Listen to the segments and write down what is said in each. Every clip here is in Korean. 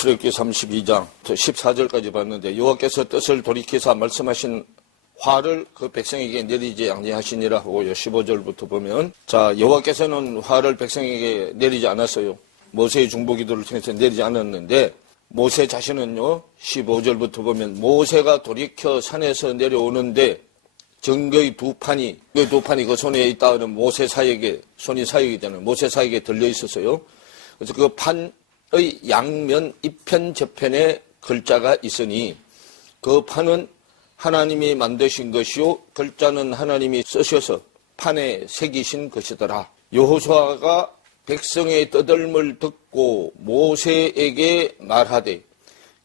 출애굽기 32장 14절까지 봤는데 여호와께서 뜻을 돌이켜서 말씀하신 화를 그 백성에게 내리지 아니하시니라 하고 15절부터 보면 자 여호와께서는 화를 백성에게 내리지 않았어요. 모세의 중보기도를 통해서 내리지 않았는데 모세 자신은요 15절부터 보면 모세가 돌이켜 산에서 내려오는데 정거의 두 판이 그 손에 있다는 모세 사역에 손이 사역이 되는 모세 사역에 들려 있었어요. 그래서 그 판의 양면 이편 저편에 글자가 있으니 그 판은 하나님이 만드신 것이요 글자는 하나님이 쓰셔서 판에 새기신 것이더라. 여호수아가 백성의 떠들음을 듣고 모세에게 말하되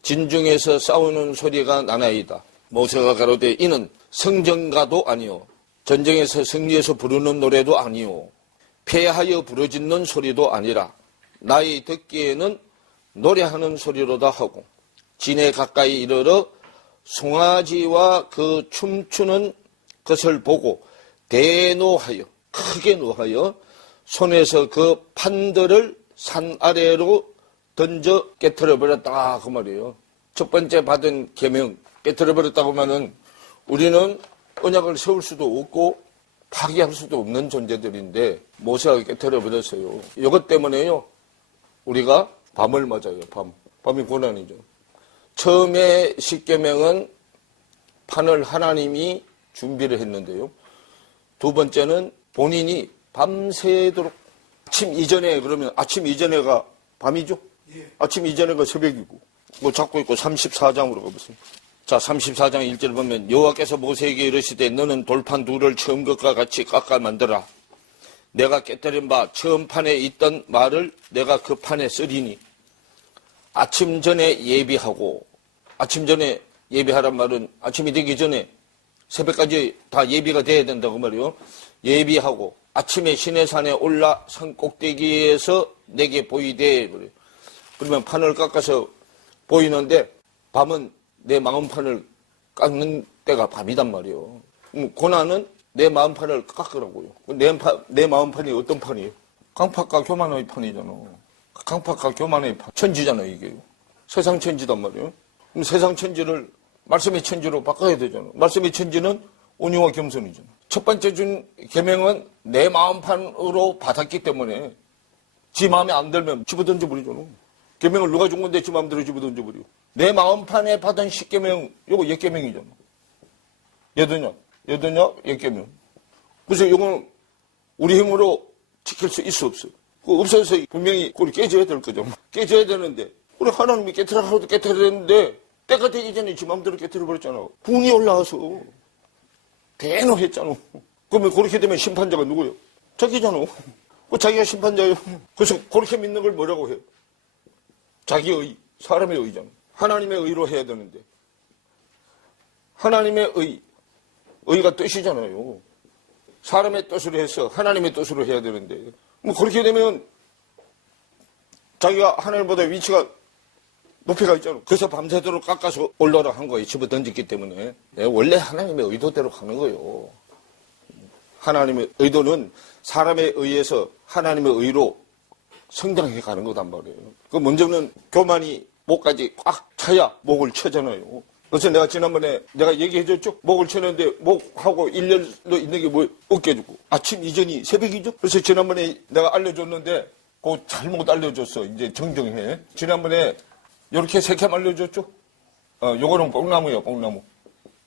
진중에서 싸우는 소리가 나나이다. 모세가 가로되 이는 성전가도 아니요 전쟁에서 승리해서 부르는 노래도 아니요 패하여 부르짖는 소리도 아니라 나의 듣기에는 노래하는 소리로다 하고 진에 가까이 이르러 송아지와 그 춤추는 것을 보고 대노하여 크게 노하여 손에서 그 판들을 산 아래로 던져 깨트려 버렸다 그 말이에요. 첫 번째 받은 계명 깨트려 버렸다고 하면은 우리는 언약을 세울 수도 없고 파기할 수도 없는 존재들인데 모세가 깨트려 버렸어요. 이것 때문에요 우리가 밤을 맞아요. 밤이 고난이죠. 처음에 십계명은 판을 하나님이 준비를 했는데요. 두 번째는 본인이 밤새도록 아침 이전에 그러면 아침 이전에가 밤이죠? 예. 아침 이전에가 새벽이고 뭐 잡고 있고 34장으로 가보세요. 자 34장 1절 보면 여호와께서 모세에게 이르시되 너는 돌판 둘을 처음 것과 같이 깎아 만들라. 내가 깨뜨린 바 처음 판에 있던 말을 내가 그 판에 쓰리니 아침 전에 예비하고 아침 전에 예비하란 말은 아침이 되기 전에 새벽까지 다 예비가 돼야 된다고 말이요. 예비하고 아침에 시내산에 올라 산 꼭대기에서 내게 보이되 그래요. 그러면 판을 깎아서 보이는데 밤은 내 마음판을 깎는 때가 밤이단 말이에요. 고난은 내 마음판을 깎으라고요. 내 마음판이 어떤 판이에요? 강팍과 교만의 판이잖아. 강팍과 교만의 판. 천지잖아요, 이게. 세상 천지단 말이에요. 그럼 세상 천지를 말씀의 천지로 바꿔야 되잖아. 말씀의 천지는 온유와 겸손이잖아. 첫 번째 준 계명은 내 마음판으로 받았기 때문에 지 마음에 안 들면 집어던져 버리잖아. 계명을 누가 준 건데 지 마음대로 집어던져 버려. 내 마음판에 받은 십계명, 요거 옛계명이잖아. 여덟 옛계명. 그래서 요거는 우리 힘으로 지킬 수 있어 없어. 그 없어서 분명히 그걸 깨져야 될 거죠. 깨져야 되는데 우리 하나님이 깨트려 하루도 깨트려 되는데 때가 되기 전에 지 마음대로 깨트려 버렸잖아. 분이 올라와서 대노했잖아. 그러면 그렇게 되면 심판자가 누구예요? 자기잖아. 자기가 심판자예요. 그래서 그렇게 믿는 걸 뭐라고 해요? 자기의, 사람의 의잖아. 하나님의 의로 해야 되는데. 하나님의 의가 뜻이잖아요. 사람의 뜻으로 해서 하나님의 뜻으로 해야 되는데. 뭐 그렇게 되면 자기가 하늘보다 위치가 높이가 있잖아. 그래서 밤새도록 깎아서 올라라 한 거예요. 집어 던졌기 때문에. 원래 하나님의 의도대로 가는 거예요. 하나님의 의도는 사람에 의해서 하나님의 의로 성장해 가는 거단 말이에요. 그 먼저는 교만이 목까지 꽉 차야 목을 쳐잖아요. 그래서 내가 지난번에 내가 얘기해줬죠? 목을 쳤는데 목하고 일렬로 있는 게 뭐 어깨주고 아침 이전이 새벽이죠? 그래서 지난번에 내가 알려줬는데 그거 잘못 알려줬어. 이제 정정해. 지난번에 이렇게 색캠 알려줬죠? 요거는 뽕나무예요, 뽕나무.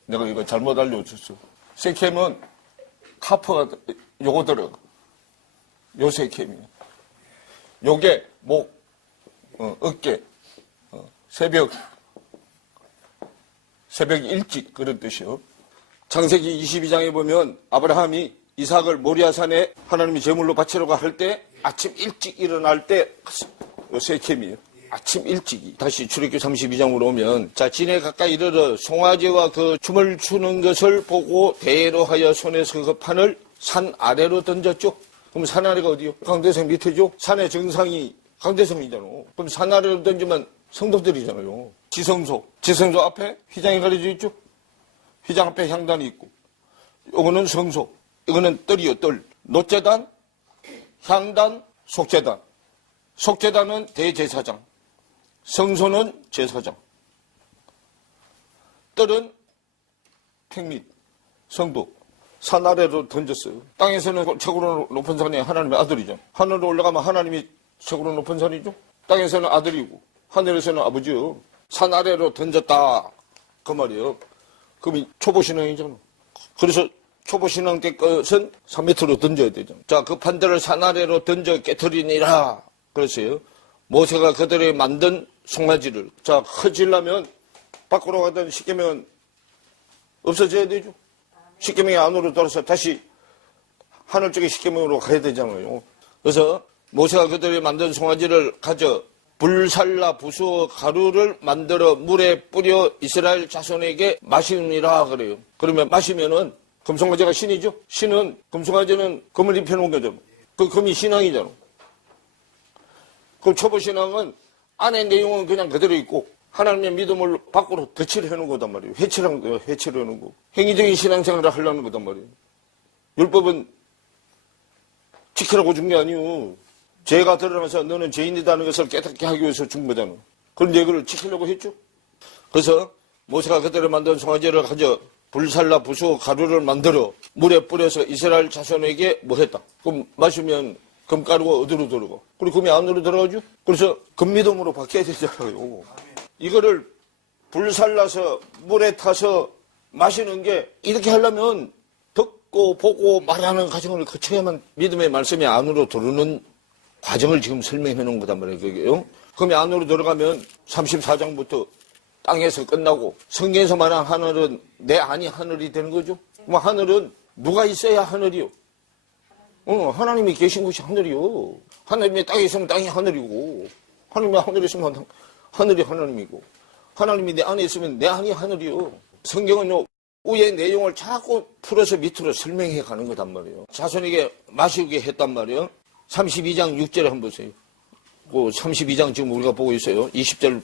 내가 이거 잘못 알려줬어. 색캠은 카프가 요거 들어가. 요 색캠이에요. 요게 목, 어깨, 새벽 일찍 그런 뜻이요. 창세기 22장에 보면 아브라함이 이삭을 모리아산에 하나님이 제물로 바치려고 할 때 아침 일찍 일어날 때 세켐이에요. 아침 일찍이. 다시 출애굽기 32장으로 오면 자 진에 가까이 이르러 송아지와 그 춤을 추는 것을 보고 대로하여 손에서 그 판을 산 아래로 던졌죠. 그럼 산 아래가 어디요? 강대성 밑에죠. 산의 정상이 강대성이잖아. 그럼 산 아래로 던지면 성도들이잖아요. 지성소 앞에 휘장이 가려져 있죠. 휘장 앞에 향단이 있고 이거는 성소, 이거는 뜰이요, 뜰. 노제단, 향단, 속제단. 속제단은 대제사장, 성소는 제사장, 뜰은 팽밑, 성도, 산 아래로 던졌어요. 땅에서는 최고로 높은 산이 하나님의 아들이죠. 하늘로 올라가면 하나님이 최고로 높은 산이죠. 땅에서는 아들이고 하늘에서는 아버지요. 산 아래로 던졌다 그 말이에요. 그럼 초보신앙이잖아. 그래서 초보신앙 때 것은 산 밑으로 던져야 되죠. 자, 그 판들을 산 아래로 던져 깨트리니라 그랬어요. 모세가 그들이 만든 송아지를, 자, 커지려면 밖으로 가던 십계명은 없어져야 되죠. 십계명이 안으로 돌아서 다시 하늘 쪽의 십계명으로 가야 되잖아요. 그래서 모세가 그들이 만든 송아지를 가져 불살라 부수어 가루를 만들어 물에 뿌려 이스라엘 자손에게 마시니라 그래요. 그러면 마시면은 금송아지가 신이죠. 신은 금송아지는 금을 입혀놓은 거죠. 그 금이 신앙이잖아. 그 초보신앙은 안에 내용은 그냥 그대로 있고 하나님의 믿음을 밖으로 덧칠해 놓은 거단 말이에요. 회칠한 거예요. 회칠해 놓은 거. 행위적인 신앙생활을 하려는 거단 말이에요. 율법은 지키라고 준 게 아니에요. 죄가 드러나면서 너는 죄인이라는 것을 깨닫게 하기 위해서 준 거잖아. 그런데 그걸 지키려고 했죠. 그래서 모세가 그들을 만든 송아지를 가져 불살라 부수어 가루를 만들어 물에 뿌려서 이스라엘 자손에게 뭐 했다. 그럼 마시면 금가루가 어디로 들어가? 그리고 금이 안으로 들어가죠. 그래서 금미dom으로 바뀌어야 되잖아요. 이거를 불살라서 물에 타서 마시는 게 이렇게 하려면 듣고 보고 말하는 과정을 거쳐야만 믿음의 말씀이 안으로 들어오는 과정을 지금 설명해 놓은 거단 말이에요. 그게요. 금이 안으로 들어가면 34장부터 땅에서 끝나고 성경에서 말한 하늘은 내 안이 하늘이 되는 거죠. 그럼 하늘은 누가 있어야 하늘이요? 하나님이 계신 곳이 하늘이요. 하나님이 땅에 있으면 땅이 하늘이고 하나님이 하늘에 있으면 하늘이 하나님이고 하나님이 내 안에 있으면 내 안이 하늘이요. 성경은 위의 내용을 자꾸 풀어서 밑으로 설명해 가는 거단 말이에요. 자손에게 마시게 했단 말이에요. 32장 6절에 한번 보세요. 그 32장 지금 우리가 보고 있어요. 20절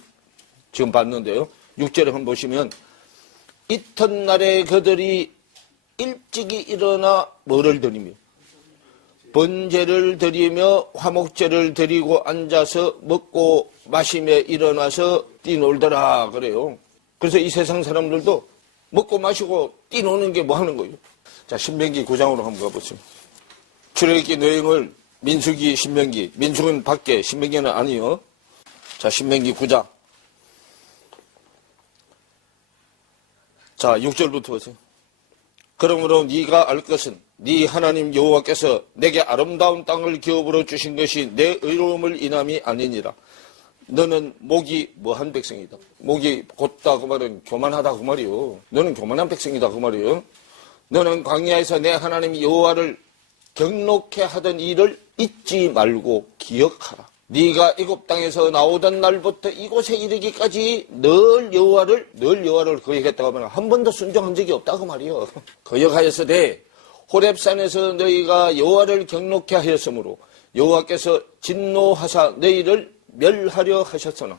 지금 봤는데요. 6절에 한번 보시면 이튿날에 그들이 일찍이 일어나 뭐를 드리며 번제를 드리며 화목제를 드리고 앉아서 먹고 마시며 일어나서 뛰놀더라 그래요. 그래서 이 세상 사람들도 먹고 마시고 뛰노는 게 뭐 하는 거예요? 자, 신명기 9장으로 한번 가보세요. 출애굽기 내용을 민수기, 신명기, 민수는 밖에 신명기는 아니요. 자, 신명기 9장. 자, 6절부터 보세요. 그러므로 네가 알 것은 네 하나님 여호와께서 내게 아름다운 땅을 기업으로 주신 것이 내 의로움을 인함이 아니니라. 너는 목이 뭐한 백성이다. 목이 곧다 그 말은 교만하다 그 말이요. 너는 교만한 백성이다 그 말이요. 너는 광야에서 내 하나님 여호와를 경록해 하던 일을 잊지 말고 기억하라. 네가 애굽 땅에서 나오던 날부터 이곳에 이르기까지 늘 여호와를 거역했다고 하면 한 번도 순종한 적이 없다고 말이요. 거역하였으되 호렙산에서 너희가 여호와를 경록해 하였으므로 여호와께서 진노하사 너희를 멸하려 하셨으나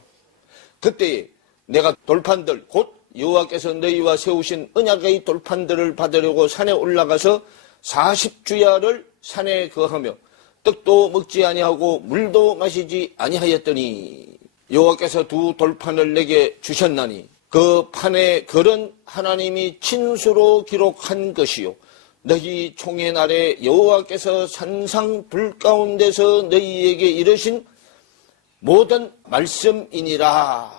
그때에 내가 돌판들 곧 여호와께서 너희와 세우신 언약의 돌판들을 받으려고 산에 올라가서 40주야를 산에 거하며 떡도 먹지 아니하고 물도 마시지 아니하였더니 여호와께서 두 돌판을 내게 주셨나니 그 판에 글은 하나님이 친수로 기록한 것이요 너희 총의 날에 여호와께서 산상 불 가운데서 너희에게 이르신 모든 말씀이니라.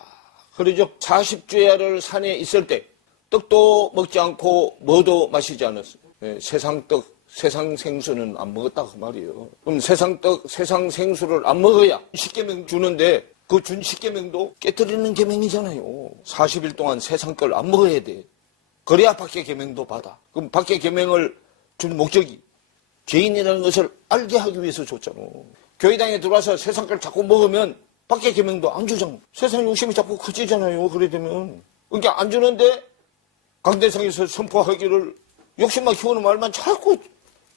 그러죠. 40주야를 산에 있을 때 떡도 먹지 않고 뭐도 마시지 않았어요. 세상 떡, 세상 생수는 안 먹었다 그 말이에요. 그럼 세상 떡, 세상 생수를 안 먹어야 십계명 주는데 그 준 십계명도 깨뜨리는 계명이잖아요. 40일 동안 세상 걸 안 먹어야 돼. 그래야 밖에 계명도 받아. 그럼 밖에 계명을 준 목적이 죄인이라는 것을 알게 하기 위해서 줬잖아. 교회당에 들어와서 세상 걸 자꾸 먹으면 밖에 계명도 안 주잖아. 세상 욕심이 자꾸 커지잖아요. 그래 되면. 그러니까 안 주는데 강대상에서 선포하기를 욕심만 키우는 말만 자꾸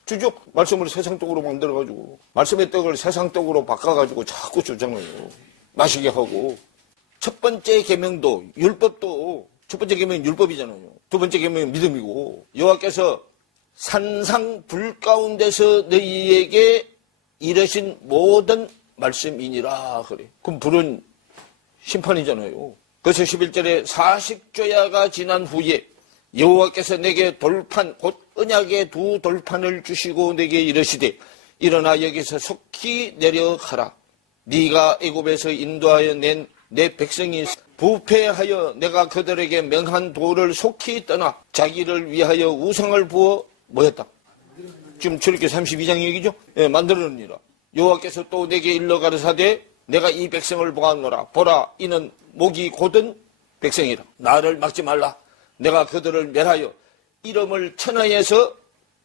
주죠. 말씀을 세상 떡으로 만들어가지고 말씀의 떡을 세상 떡으로 바꿔가지고 자꾸 주잖아요. 마시게 하고. 첫 번째 계명도 율법도 첫 번째 계명은 율법이잖아요. 두 번째 계명은 믿음이고 여호와께서 산상 불 가운데서 너희에게 이르신 모든 말씀이니라 그래. 그럼 불은 심판이잖아요. 그래서 11절에 40조야가 지난 후에 여호와께서 내게 돌판 곧 언약의 두 돌판을 주시고 내게 이르시되 일어나 여기서 속히 내려가라. 네가 애굽에서 인도하여 낸 내 백성이 부패하여 내가 그들에게 명한 도를 속히 떠나 자기를 위하여 우상을 부어 모였다. 지금 저렇게 32장 얘기죠? 예, 만들었느니라. 여호와께서 또 내게 일러 가르사대 내가 이 백성을 보았노라. 보라, 이는 목이 곧은 백성이라. 나를 막지 말라. 내가 그들을 멸하여 이름을 천하에서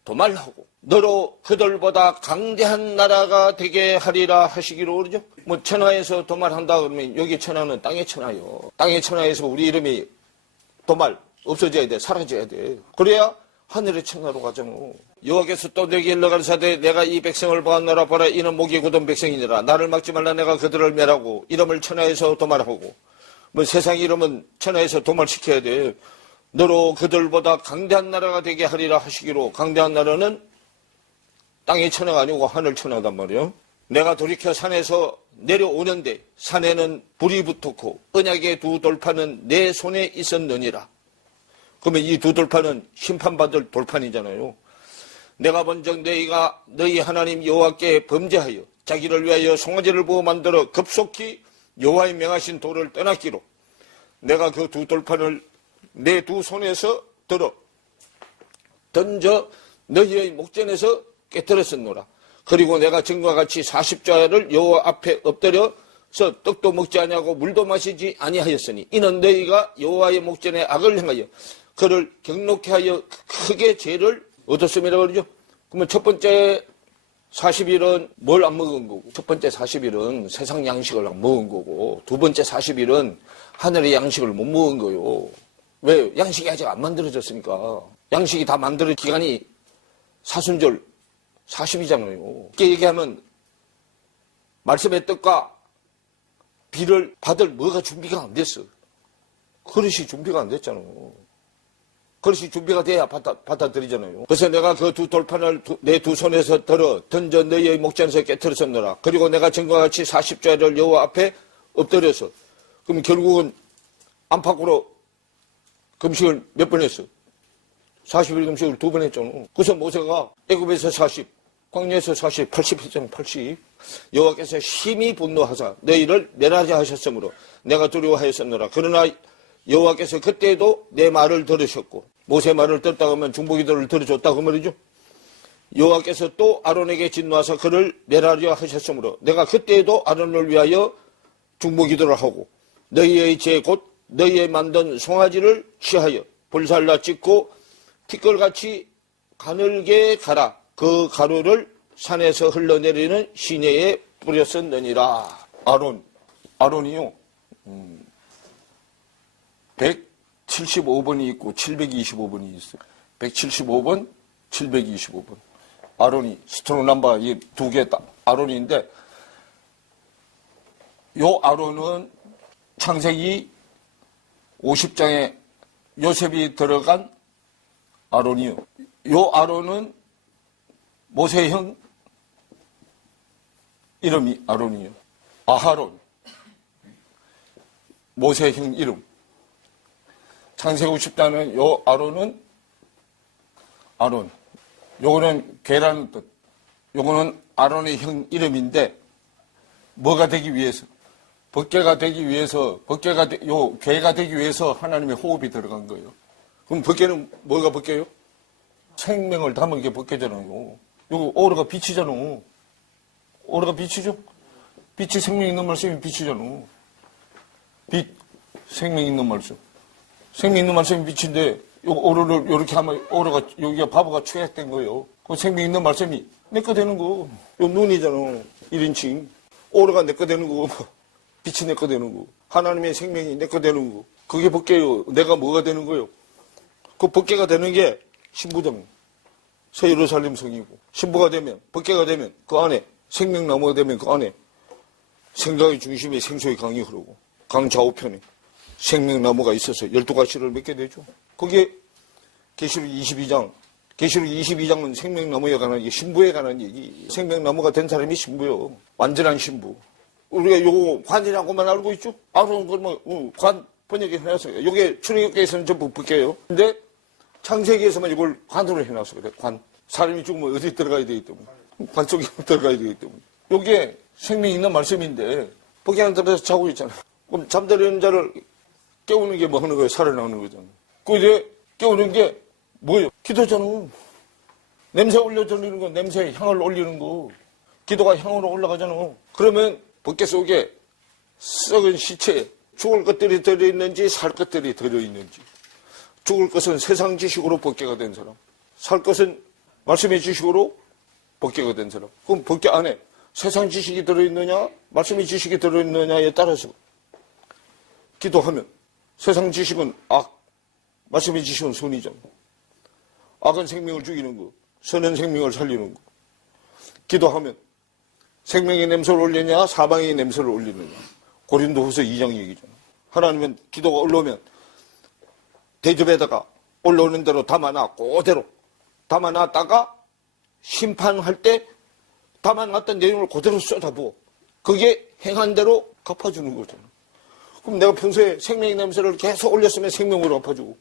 도말하고 너로 그들보다 강대한 나라가 되게 하리라 하시기로 그러죠. 뭐 천하에서 도말한다 그러면 여기 천하는 땅의 천하요. 땅의 천하에서 우리 이름이 도말 없어져야 돼. 사라져야 돼. 그래야 하늘의 천하로 가잖아. 여호와께서 또 내게 일러 가르사대 내가 이 백성을 보았노라. 보라, 이는 목이 굳은 백성이니라. 나를 막지 말라. 내가 그들을 멸하고 이름을 천하에서 도말하고. 뭐 세상 이름은 천하에서 도말시켜야 돼. 너로 그들보다 강대한 나라가 되게 하리라 하시기로. 강대한 나라는 땅의 천하가 아니고 하늘 천하단 말이에요. 내가 돌이켜 산에서 내려오는데 산에는 불이 붙었고 언약의 두 돌판은 내 손에 있었느니라. 그러면 이 두 돌판은 심판받을 돌판이잖아요. 내가 본적 너희가 너희 하나님 여호와께 범죄하여 자기를 위하여 송아지를 부어 만들어 급속히 여호와의 명하신 도를 떠났기로 내가 그 두 돌판을 내 두 손에서 들어 던져 너희의 목전에서 깨뜨렸었노라. 그리고 내가 전과 같이 40조야를 여호와 앞에 엎드려서 떡도 먹지 아니하고 물도 마시지 아니하였으니 이는 너희가 여호와의 목전에 악을 행하여 그를 경록케 하여 크게 죄를 얻었음이라 그러죠. 그러면 첫 번째 40일은 뭘 안 먹은 거고, 첫 번째 40일은 세상 양식을 안 먹은 거고, 두 번째 40일은 하늘의 양식을 못 먹은 거요. 왜? 양식이 아직 안 만들어졌으니까. 양식이 다 만들어질 기간이 사순절 40이잖아요. 이렇게 얘기하면 말씀의 뜻과 비를 받을 뭐가 준비가 안 됐어. 그릇이 준비가 안 됐잖아요. 그릇이 준비가 돼야 받아들이잖아요. 그래서 내가 그 두 돌판을 내 두 손에서 들어 던져 너희의 목전에서 깨뜨렸었노라. 그리고 내가 전과 같이 40조야를 여호와 앞에 엎드려서, 그럼 결국은 안팎으로 금식을 몇 번 했어? 40일 금식을 2번 했잖아. 그래서 모세가 애굽에서 40, 광야에서 40, 80 했잖아. 80. 여호와께서 심히 분노하사 너희를 멸하자 하셨으므로 내가 두려워하였었노라. 그러나 여호와께서 그때도 내 말을 들으셨고, 모세 말을 듣다가 하면 중보기도를 들어줬다고 말이죠. 여호와께서 또 아론에게 진노하사 그를 멸하려 하셨으므로 내가 그때도 아론을 위하여 중보기도를 하고 너희의 죄 곧 너희의 만든 송아지를 취하여 불살라 찢고 티끌같이 가늘게 갈아 그 가루를 산에서 흘러내리는 시내에 뿌렸었느니라. 아론이요. 175번이 있고 725번이 있어요. 175번, 725번. 아론이, 스트롱 넘버 이 두 개 아론인데, 요 아론은 창세기 50장에 요셉이 들어간 아론이요. 요 아론은 모세의 형 이름이 아론이요. 아하론. 모세의 형 이름. 창세기 50장은 요 아론은 아론. 요거는 괴라는 뜻. 요거는 아론의 형 이름인데, 뭐가 되기 위해서? 법궤가 되기 위해서, 괴가 되기 위해서 하나님의 호흡이 들어간 거예요. 그럼 법궤는 뭐가 법궤요? 생명을 담은 게 법궤잖아요. 요거 오르가 빛이잖아. 오르가 빛이죠? 빛이 생명 있는 말씀이 빛이잖아. 빛, 생명 있는 말씀. 생명 있는 말씀이 빛인데, 요거 오르를 요렇게 하면 오르가, 여기가 바보가 취약된 거예요. 그 생명 있는 말씀이 내 거 되는 거. 요 눈이잖아. 1인칭. 오르가 내 거 되는 거고, 빛이 내 거 되는 거. 하나님의 생명이 내 거 되는 거. 그게 법궤요. 내가 뭐가 되는 거요? 그 법궤가 되는 게 신부정. 새 예루살렘 성이고. 신부가 되면, 법궤가 되면 그 안에, 생명나무가 되면 그 안에 생강의 중심에 생수의 강이 흐르고, 강 좌우편에 생명나무가 있어서 12가지를 맺게 되죠. 그게 계시록 22장. 계시록 22장은 생명나무에 관한 얘기, 신부에 관한 얘기. 생명나무가 된 사람이 신부요. 완전한 신부. 우리가 요거 관이라고만 알고 있죠? 아론 그러면 관 번역해 놨어요. 요게 출애굽기에서는 전부 벗겨요. 근데 창세기에서만 이걸 관으로 해놨어. 그래, 관. 사람이 죽으면 어디 들어가야 되기 때문에. 관 속에 들어가야 되기 때문에. 요게 생명이 있는 말씀인데, 벗기 안 들어서 자고 있잖아. 그럼 잠들어있는 자를 깨우는 게 뭐 하는 거예요? 살아나오는 거잖아. 그 이제 깨우는 게 뭐예요? 기도잖아. 냄새 올려 돌리는 거, 냄새 향을 올리는 거. 기도가 향으로 올라가잖아. 그러면 벗개 속에 썩은 시체, 죽을 것들이 들어있는지 살 것들이 들어있는지. 죽을 것은 세상 지식으로 벗개가 된 사람. 살 것은 말씀의 지식으로 벗개가 된 사람. 그럼 벗개 안에 세상 지식이 들어있느냐, 말씀의 지식이 들어있느냐에 따라서 기도하면 세상 지식은 악, 말씀의 지식은 선이잖아. 악은 생명을 죽이는 거, 선은 생명을 살리는 거. 기도하면 생명의 냄새를 올리느냐, 사망의 냄새를 올리느냐. 고린도후서 2장 얘기잖아. 하나님은 기도가 올라오면 대접에다가 올라오는 대로 담아놔, 그대로 담아놨다가 심판할 때 담아놨던 내용을 그대로 쏟아부어. 그게 행한 대로 갚아주는 거잖아. 그럼 내가 평소에 생명의 냄새를 계속 올렸으면 생명으로 갚아주고,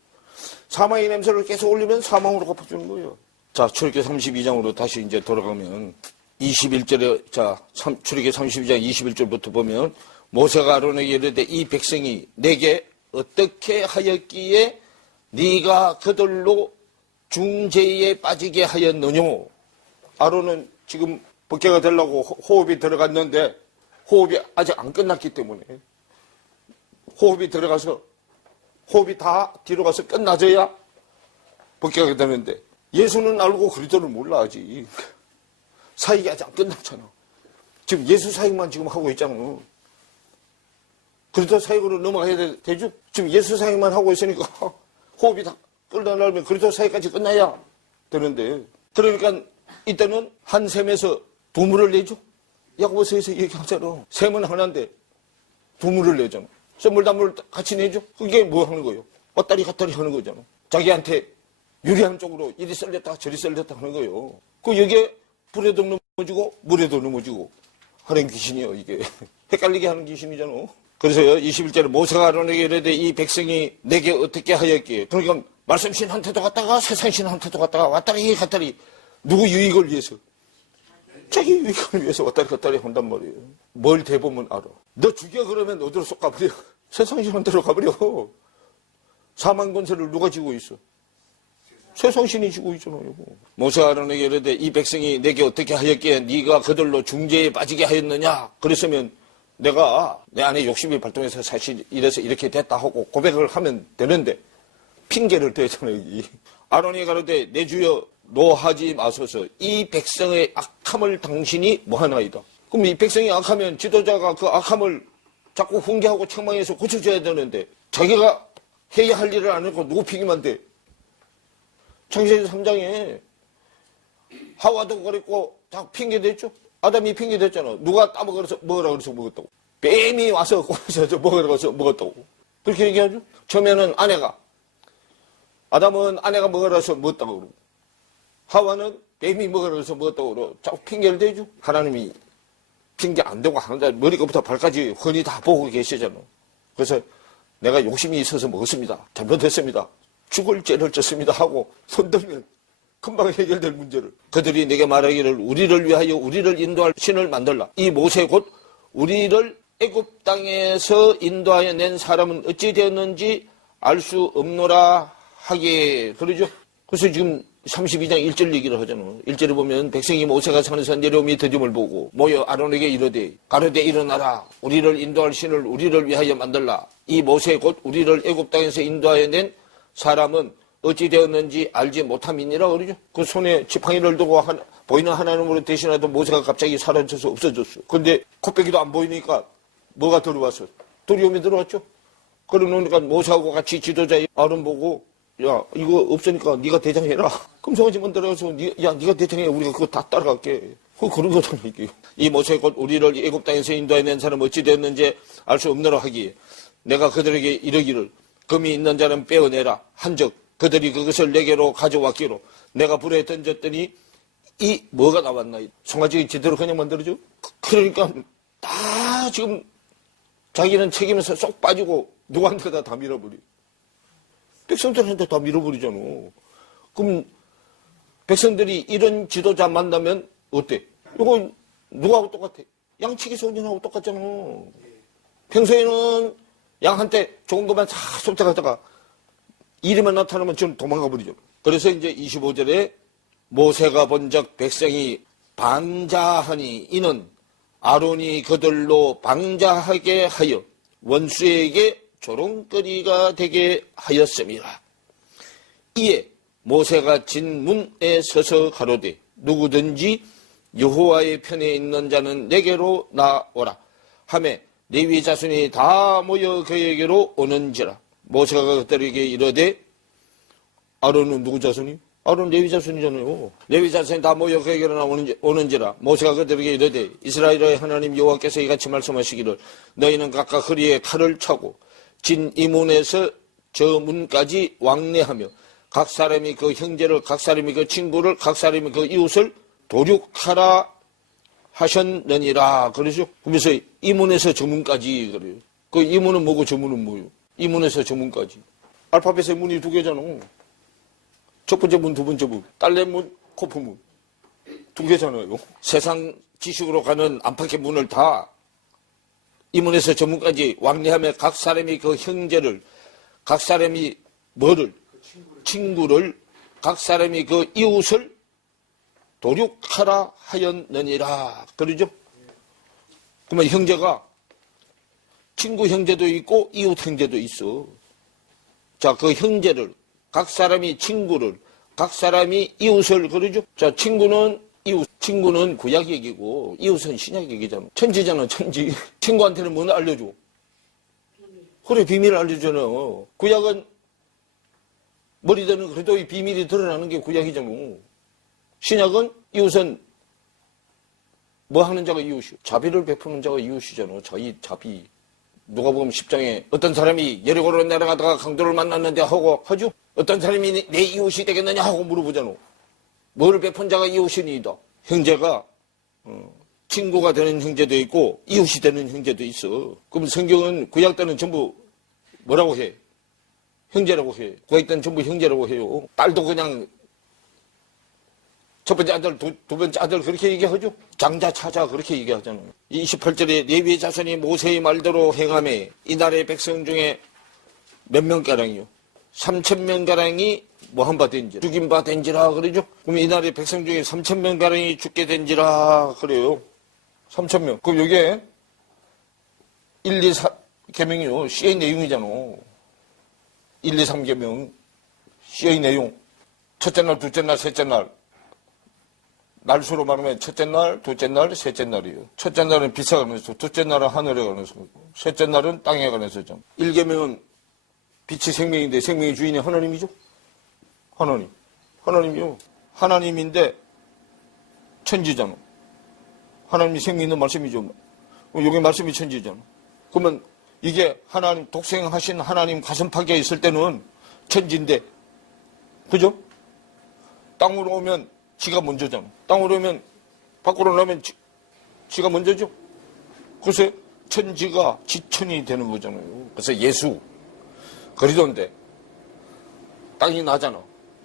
사망의 냄새를 계속 올리면 사망으로 갚아주는 거예요. 자, 출애굽기 32장으로 다시 이제 돌아가면 21절에, 자, 출애굽기 32장 21절부터 보면 모세가 아론에게 이르되 이 백성이 내게 어떻게 하였기에 네가 그들로 중죄에 빠지게 하였느뇨. 아론은 지금 벗개가 되려고 호흡이 들어갔는데 호흡이 아직 안 끝났기 때문에 호흡이 들어가서 호흡이 다 뒤로 가서 끝나져야 벗개가 되는데 예수는 알고 그리스도를 몰라 아직. 사역이 아직 안 끝났잖아. 지금 예수 사역만 지금 하고 있잖아. 그리스도 사역으로 넘어가야 되죠? 지금 예수 사역만 하고 있으니까 호흡이 다 끝나려면 그리스도 사역까지 끝나야 되는데, 그러니까 이때는 한 셈에서 두 물을 내죠. 야고보서에서 얘기하잖아. 셈은 하나인데 두 물을 내잖아. 셈물 단물 같이 내죠. 그게 뭐 하는 거예요? 왔다리 갔다리 하는 거잖아. 자기한테 유리한 쪽으로 이리 썰렸다 저리 썰렸다 하는 거예요. 그 여기에 불에도 넘어지고 물에도 넘어지고 하는 귀신이요. 이게 헷갈리게 하는 귀신이잖아. 그래서요, 21절에 모세가 아론에게 이르되 이 백성이 내게 어떻게 하였기에. 그러니까 말씀신한테도 갔다가 세상신한테도 갔다가 왔다리 갔다리. 누구 유익을 위해서? 자기 유익을 위해서 왔다리 갔다리 한단 말이에요. 뭘 대보면 알아. 너 죽여 그러면 어디로 쏙 가버려. 세상신한테로 가버려. 사망 권세를 누가 지고 있어? 세상신이 지고 있잖아요. 모세가 아론에게 이르되 이 백성이 내게 어떻게 하였기에 네가 그들로 중죄에 빠지게 하였느냐. 그랬으면 내가 내 안에 욕심이 발동해서 사실 이래서 이렇게 됐다 하고 고백을 하면 되는데 핑계를 대잖아요. 여기. 아론이 가로되 내 주여 노하지 마소서. 이 백성의 악함을 당신이 뭐하나이다. 그럼 이 백성이 악하면 지도자가 그 악함을 자꾸 훈계하고 책망해서 고쳐줘야 되는데 자기가 해야 할 일을 안 하고 누구 핑계만 대. 창세기 3장에 하와도 그랬고 다 핑계 댔죠. 아담이 핑계 댔잖아. 누가 따먹어서 먹으라 그래서 먹었다고. 뱀이 와서 꼬셔서 먹으라 그래서 먹었다고. 그렇게 얘기하죠. 처음에는 아내가, 아담은 아내가 먹으라 해서 먹었다고 그러고 하와는 뱀이 먹으라 해서 먹었다고 그러고 자꾸 핑계를 대죠. 하나님이 핑계 안 대고 하는데 머리부터 발까지 훤히 다 보고 계시잖아. 그래서 내가 욕심이 있어서 먹었습니다. 잘못했습니다. 죽을 죄를 졌습니다 하고 손들면 금방 해결될 문제를. 그들이 내게 말하기를 우리를 위하여 우리를 인도할 신을 만들라. 이 모세 곧 우리를 애굽 땅에서 인도하여 낸 사람은 어찌 되었는지 알 수 없노라 하게. 그러죠. 그래서 지금 32장 1절 얘기를 하잖아. 1절에 보면 백성이 모세가 산에서 내려오미 드짐을 보고 모여 아론에게 이르되 가로되 일어나라. 우리를 인도할 신을 우리를 위하여 만들라. 이 모세 곧 우리를 애굽 땅에서 인도하여 낸 사람은 어찌 되었는지 알지 못함이니라 그러죠. 그 손에 지팡이를 두고 보이는 하나님으로 대신하던 모세가 갑자기 사라져서 없어졌어. 근데 코빼기도 안 보이니까 뭐가 들어왔어? 두려움이 들어왔죠. 그러니까 모세하고 같이 지도자 아론 보고 야 이거 없으니까 네가 대장해라. 그럼 성화지만 들어가서 네가 대장해. 우리가 그거 다 따라갈게. 그런 거잖아 이게. 이 모세 곧 우리를 애굽 땅에서 인도해낸 사람 어찌 되었는지 알 수 없노라 하기에 내가 그들에게 이르기를 금이 있는 자는 빼어내라 한즉 그들이 그것을 내게로 가져왔기로 내가 불에 던졌더니 이 뭐가 나왔나. 송아지 제대로 그냥 만들어줘. 그러니까 다 다 지금 자기는 책임에서 쏙 빠지고 누구한테다 다 밀어버려. 백성들한테 다 밀어버리잖아. 그럼 백성들이 이런 지도자 만나면 어때? 이거 누구하고 똑같아? 양치기 소년하고 똑같잖아. 평소에는 양한테 좋은 것만 다 쏟아가다가 일이만 나타나면 지금 도망가 버리죠. 그래서 이제 25절에 모세가 본적 백성이 방자하니 이는 아론이 그들로 방자하게 하여 원수에게 조롱거리가 되게 하였음이라. 이에 모세가 진 문에 서서 가로되 누구든지 여호와의 편에 있는 자는 내게로 나오라 하매 레위 자손이 다 모여 그에게로 오는지라. 모세가 그들에게 이르되 아론은 누구 자손이? 아론 레위 자손이잖아요. 레위 자손이 다 모여 그에게로 오는지라. 모세가 그들에게 이르되 이스라엘의 하나님 여호와께서 이같이 말씀하시기를 너희는 각각 허리에 칼을 차고 진 이 문에서 저 문까지 왕래하며 각 사람이 그 형제를 각 사람이 그 친구를 각 사람이 그 이웃을 도륙하라 하셨느니라. 그러죠. 그러면서 이 문에서 저 문까지 그래요. 그 이 문은 뭐고 저 문은 뭐요? 이 문에서 저 문까지. 알파벳의 문이 두 개잖아. 첫 번째 문, 두 번째 문. 딸내 문, 코프 문. 두 개잖아요. 세상 지식으로 가는 안팎의 문을 다 이 문에서 저 문까지 왕래하며 각 사람이 그 형제를 각 사람이 뭐를? 친구를 각 사람이 그 이웃을 도륙하라 하였느니라. 그러죠? 그러면 형제가 친구 형제도 있고 이웃 형제도 있어. 자, 그 형제를 각 사람이 친구를 각 사람이 이웃을 그러죠? 자, 친구는 이웃, 친구는 구약 얘기고 이웃은 신약 얘기잖아. 천지잖아, 천지. 친구한테는 뭘 알려줘? 그래, 비밀을 알려주잖아. 구약은 머리들은 그래도 이 비밀이 드러나는 게 구약이잖아. 신약은 이웃은 뭐 하는 자가 이웃이요? 자비를 베푸는 자가 이웃이잖아. 자비. 누가복음 10장에 어떤 사람이 여리고로 내려가다가 강도를 만났는데 하고 하죠? 어떤 사람이 내 이웃이 되겠느냐 하고 물어보잖아. 뭘 베푼 자가 이웃이니이다. 형제가 친구가 되는 형제도 있고 이웃이 되는 형제도 있어. 그럼 성경은 구약 때는 전부 뭐라고 해? 형제라고 해. 구약 때는 전부 형제라고 해요. 딸도 그냥 첫 번째 아들, 두 번째 아들 그렇게 얘기하죠. 장자 차자 그렇게 얘기하잖아요. 28절에 레위 자손이 모세의 말대로 행하매 이날의 백성 중에 몇 명가량이요? 3,000명가량이 뭐한 바 된지라 죽인 바 된지라 그러죠. 그럼 이날의 백성 중에 3,000명가량이 죽게 된지라 그래요. 3,000명. 그럼 여기에 1, 2, 3 계명이요. C의 내용이잖아. 1, 2, 3 계명 C의 내용. 첫째 날, 둘째 날, 셋째 날. 날수로 말하면 첫째 날, 둘째 날, 셋째 날이에요. 첫째 날은 빛에 관해서, 둘째 날은 하늘에 관해서, 셋째 날은 땅에 관해서죠. 1계명은 빛이 생명인데 생명의 주인이 하나님이죠? 하나님이요. 하나님인데 천지잖아. 하나님이 생명 있는 말씀이죠. 여기 말씀이 천지잖아. 그러면 이게 하나님, 독생하신 하나님 가슴팍에 있을 때는 천지인데, 그죠? 땅으로 오면 지가 먼저잖아. 땅으로 오면, 밖으로 나오면 지가 먼저죠? 그래서 천지가 지천이 되는 거잖아요. 그래서 예수, 그리도인데, 땅이 나잖아.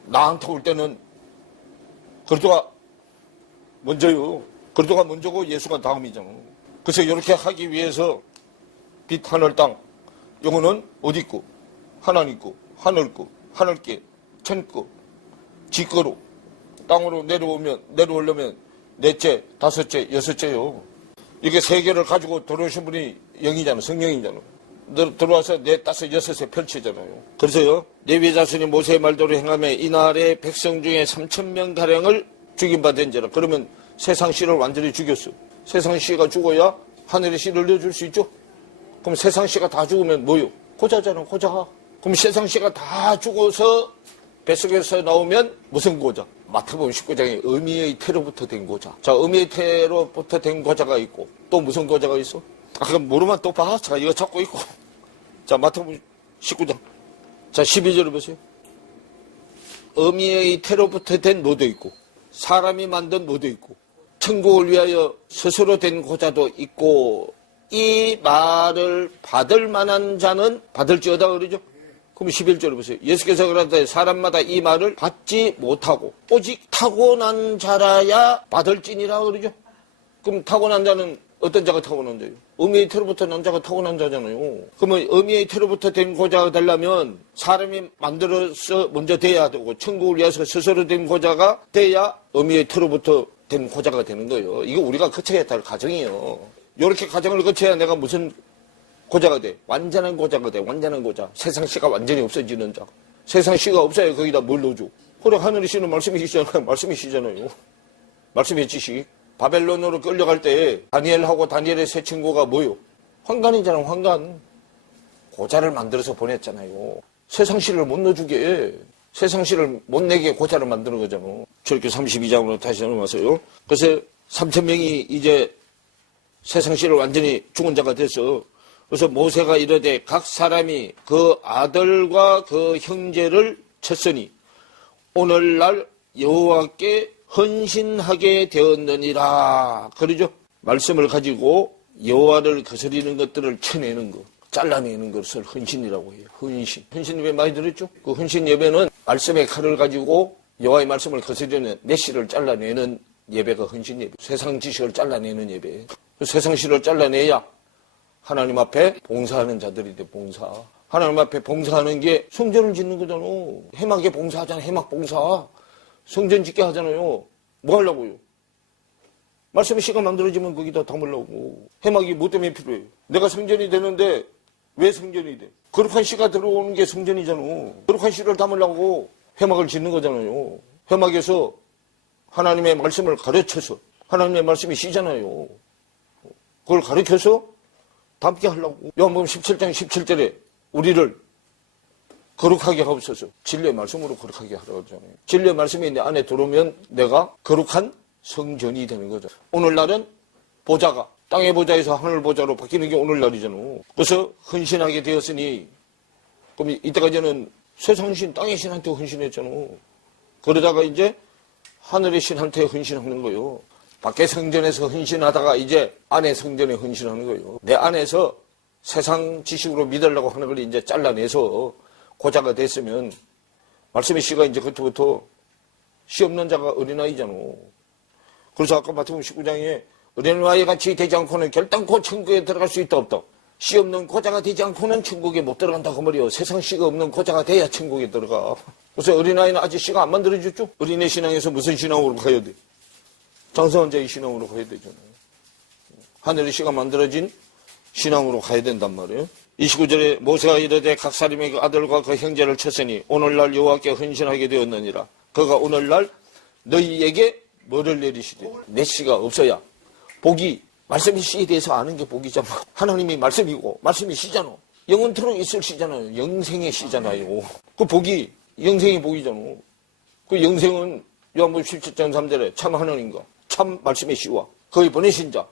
나한테 올 때는 그리도가 먼저요. 그리도가 먼저고 예수가 다음이잖아. 그래서 이렇게 하기 위해서 빛, 하늘, 땅, 요거는 어디 있고, 하나님 있고, 하늘 있고, 하늘께, 천거, 지거로, 땅으로 내려오려면 넷째, 다섯째, 여섯째요. 이게 세 개를 가지고 들어오신 분이 영이잖아, 성령이잖아. 들어와서 넷, 다섯, 여섯에 펼치잖아요. 그래서요, 레위 자손이 모세의 말대로 행하며 이날의 백성 중에 3,000명가량을 죽인 바 된지라. 그러면 세상 씨를 완전히 죽였어. 세상 씨가 죽어야 하늘의 씨를 내줄 수 있죠? 그럼 세상 씨가 다 죽으면 뭐요? 고자잖아, 고자. 그럼 세상 씨가 다 죽어서 뱃속에서 나오면 무슨 고자? 마태복음 19장에 어미의 태로부터 된 고자. 자, 어미의 태로부터 된 고자가 있고 또 무슨 고자가 있어? 그럼 모르면 또 봐. 자, 이거 찾고 있고. 자, 마태복음 19장. 자, 12절을 보세요. 어미의 태로부터 된 노도 있고 사람이 만든 노도 있고 천국을 위하여 스스로 된 고자도 있고 이 말을 받을 만한 자는 받을지어다 그러죠. 그럼 11절을 보세요. 예수께서 그러되 사람마다 이 말을 받지 못하고 오직 타고난 자라야 받을지니라 그러죠. 그럼 타고난 자는 어떤 자가 타고난 자예요? 어미의 태로부터 난 자가 타고난 자잖아요. 그러면 어미의 태로부터 된 고자가 되려면 사람이 만들어서 먼저 돼야 되고 천국을 위해서 스스로 된 고자가 돼야 어미의 태로부터 된 고자가 되는 거예요. 이거 우리가 거쳐야 할 과정이에요. 이렇게 과정을 거쳐야 내가 무슨 고자가 돼. 완전한 고자가 돼. 완전한 고자. 세상 씨가 완전히 없어지는 자. 세상 씨가 없어야 거기다 뭘 넣어줘. 그래 하늘의 씨는 말씀이시잖아요. 말씀이시잖아요. 말씀의 지식. 바벨론으로 끌려갈 때 다니엘하고 다니엘의 세 친구가 뭐요? 환관이잖아. 환관. 고자를 만들어서 보냈잖아요. 세상 씨를 못 넣어주게. 세상 씨를 못 내게 고자를 만드는 거잖아. 저렇게 32장으로 다시 넘어가서요. 그래서 3,000명이 이제 세상 씨를 완전히 죽은 자가 됐어. 그래서 모세가 이르되 각 사람이 그 아들과 그 형제를 쳤으니 오늘날 여호와께 헌신하게 되었느니라. 그러죠? 말씀을 가지고 여호와를 거스리는 것들을 쳐내는 거, 잘라내는 것을 헌신이라고 해요. 헌신. 헌신 예배 많이 들었죠? 그 헌신 예배는 말씀의 칼을 가지고 여호와의 말씀을 거스리는 메시를 잘라내는 예배가 헌신 예배. 세상 지식을 잘라내는 예배. 세상 지식을 잘라내야 하나님 앞에 봉사하는 자들이 돼. 봉사. 하나님 앞에 봉사하는 게 성전을 짓는 거잖아. 해막에 봉사하잖아. 해막 봉사. 성전 짓게 하잖아요. 뭐 하려고요? 말씀의 씨가 만들어지면 거기다 담으려고. 해막이 뭐 때문에 필요해요? 내가 성전이 되는데 왜 성전이 돼? 거룩한 씨가 들어오는 게 성전이잖아. 거룩한 씨를 담으려고 해막을 짓는 거잖아요. 해막에서 하나님의 말씀을 가르쳐서 하나님의 말씀이 씨잖아요. 그걸 가르쳐서 담게 하려고. 요한복음 17장 17절에 우리를 거룩하게 하옵소서. 진리의 말씀으로 거룩하게 하라고 하잖아요. 진리의 말씀이 내 안에 들어오면 내가 거룩한 성전이 되는 거죠. 오늘날은 보좌가 땅의 보좌에서 하늘 보좌로 바뀌는 게 오늘날이잖아. 그래서 헌신하게 되었으니 그럼 이때까지는 세상 신, 땅의 신한테 헌신했잖아. 그러다가 이제 하늘의 신한테 헌신하는 거예요. 밖에 성전에서 헌신하다가 이제 안에 성전에 헌신하는 거예요. 내 안에서 세상 지식으로 믿으려고 하는 걸 이제 잘라내서 고자가 됐으면 말씀의 씨가 이제 그때부터 씨 없는 자가 어린아이잖아. 그래서 아까 마태복음 19장에 어린아이 같이 되지 않고는 결단코 천국에 들어갈 수 있다 없다. 씨 없는 고자가 되지 않고는 천국에 못 들어간다 그 말이에요. 세상 씨가 없는 고자가 돼야 천국에 들어가. 그래서 어린아이는 아직 씨가 안 만들어졌죠. 어린애 신앙에서 무슨 신앙으로 가야 돼? 장성한 자의 신앙으로 가야 되잖아요. 하늘의 씨가 만들어진 신앙으로 가야 된단 말이에요. 29절에 모세가 이르되 각 사람의 그 아들과 그 형제를 쳤으니 오늘날 여호와께 헌신하게 되었느니라. 그가 오늘날 너희에게 뭐를 내리시되 내 씨가 없어야 복이 말씀의 씨에 대해서 아는 게 복이잖아. 하나님이 말씀이고 말씀이 씨잖아. 영원토록 있을 씨잖아요. 영생의 씨잖아요. 그 복이 영생의 복이잖아. 그 영생은 요한복음 17장 3절에 참 하나님과 참 말씀의 씨와 거의 보내신 자